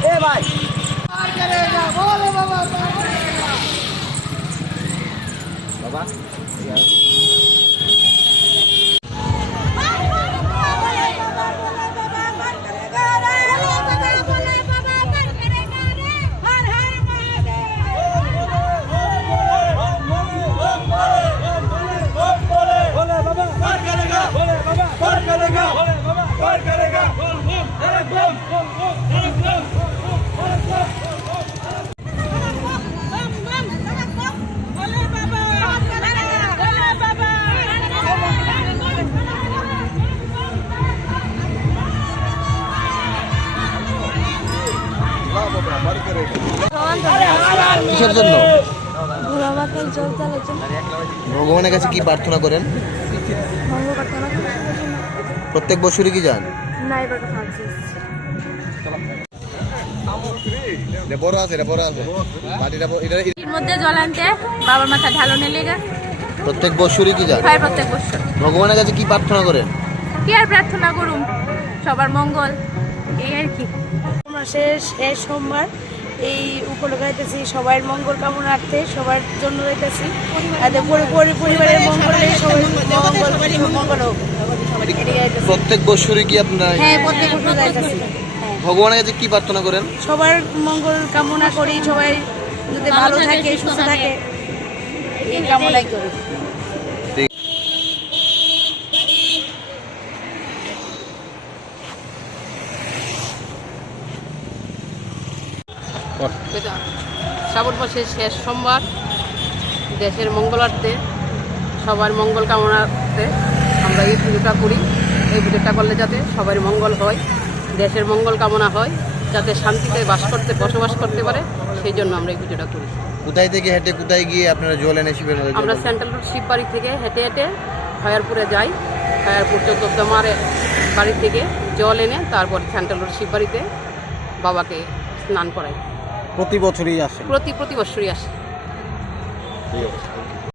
Hey, bye. কিসের জন্য? ভগবানের কাছে কি প্রার্থনা করেন? প্রত্যেক বছরই কি যান? বড় আছে এটা বড় আছে। মধ্যে জল আনতে বাবার মাথা লেগে প্রত্যেক বছরই কি যান? প্রত্যেক বছর। ভগবানের কাছে কি প্রার্থনা করেন? কি আর প্রার্থনা করুন সবার মঙ্গল। এই আর কি। মাসের শেষ সোমবার এই উপলক্ষে যাইতেছি সবার মঙ্গল কামনার্থে সবার জন্য যাইতেছি। পরিবারের মঙ্গলে সবাই মঙ্গল মঙ্গল হোক। প্রত্যেক বছরই কি আপনার হ্যাঁ প্রত্যেক বছর যাইতেছি। হ্যাঁ। ভগবানের কাছে কি প্রার্থনা করেন? সবার মঙ্গল কামনা করি সবাই যদি ভালো থাকে সুস্থ থাকে এই কামনাই করি। শ্রাবণ মাসের শেষ সোমবার দেশের মঙ্গলার্থে সবার মঙ্গল কামনার্থে আমরা এই পুজোটা করি। এই পুজোটা করলে যাতে সবার মঙ্গল হয় দেশের মঙ্গল কামনা হয় যাতে শান্তিতে বাস করতে বসবাস করতে পারে সেই জন্য আমরা এই পুজোটা করি। কোথায় থেকে হেঁটে কোথায় গিয়ে আপনারা জল এনে শিবের আমরা? সেন্ট্রাল রোড শিববাড়ি থেকে হেঁটে হেঁটে খয়ারপুরে যাই। খয়ারপুর চোদ্দমার বাড়ি থেকে জল এনে তারপর সেন্ট্রাল রোড শিববাড়িতে বাবাকে স্নান করাই। প্রতি বছরই আসে। প্রতি প্রতি বছরই আসে। আছে